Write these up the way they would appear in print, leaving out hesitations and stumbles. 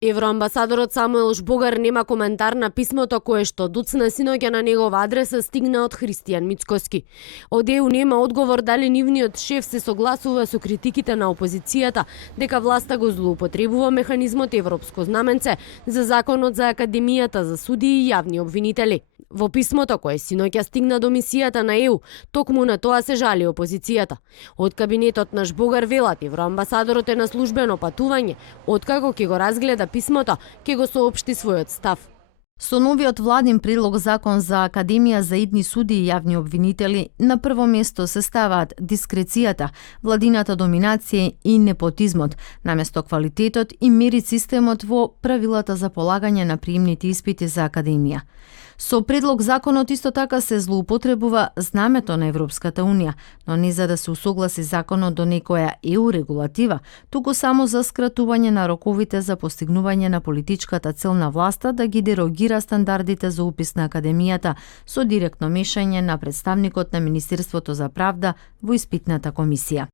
Евроамбасадорот Самуел Жбогар нема коментар на писмото кое што дуцна синоќа на негова адреса стигна од Христијан Мицкоски. Од ЕУ нема одговор дали нивниот шеф се согласува со критиките на опозицијата дека власта го злоупотребува механизмот Европско знаменце за законот за Академијата за судии и јавни обвинители. Во писмото кое синоќа стигна до мисијата на ЕУ, токму на тоа се жали опозицијата. Од кабинетот на Жбогар велат евроамбасадорот е на службено патување, откако ќе го разгледа писмото, ќе го соопшти својот став. Со новиот владин предлог закон за Академија за идни суди и јавни обвинители, на прво место се ставаат дискрецијата, владината доминација и непотизмот, наместо квалитетот и мерит системот во правилата за полагање на приемните испити за Академија. Со предлог законот исто така се злоупотребува знамето на Европската Унија, но не за да се усогласи законот до некоја ЕУ регулатива, туку само за скратување на роковите за постигнување на политичката цел на власта да ги дерогира стандардите за упис на Академијата со директно мешање на представникот на Министерството за правда во испитната комисија.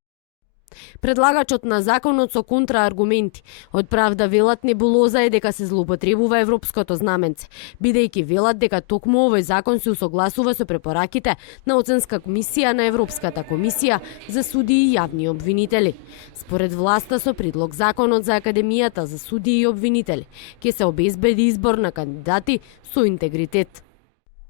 Предлагачот на законот со контрааргументи од правда велат небулоза е дека се злоупотребува европското знаменце, бидејќи велат дека токму овој закон се усогласува со препораките на оценска комисија на Европската комисија за судии и јавни обвинители. Според власта со предлог законот за Академијата за судии и обвинители ќе се обезбеди избор на кандидати со интегритет.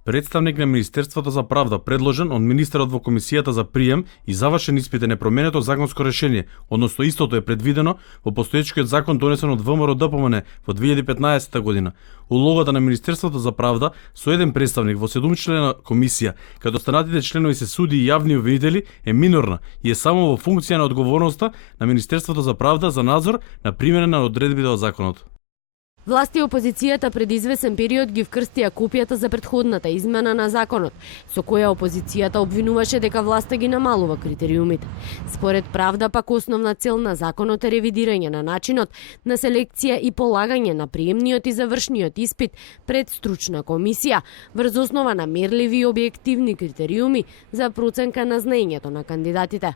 Представник на Министерството за правда предложен од министерот во комисијата за прием и завршен испит е непроменето законско решение, односно истото е предвидено во постоечкиот закон донесен од ВМРО ДПМН во 2015 година. Улогата на Министерството за правда со еден представник во 7-члена комисија, като останатите членови се суди и јавни обвинители, е минорна и е само во функција на одговорноста на Министерството за правда за надзор на примена на одредбите од законот. Власти и опозицијата пред извесен период ги вкрстија копијата за претходната измена на законот, со која опозицијата обвинуваше дека власта ги намалува критериумите. Според правда пак основна цел на законот е ревидирање на начинот на селекција и полагање на приемниот и завршниот испит пред стручна комисија, врз основа на мерливи и објективни критериуми за проценка на знаењето на кандидатите.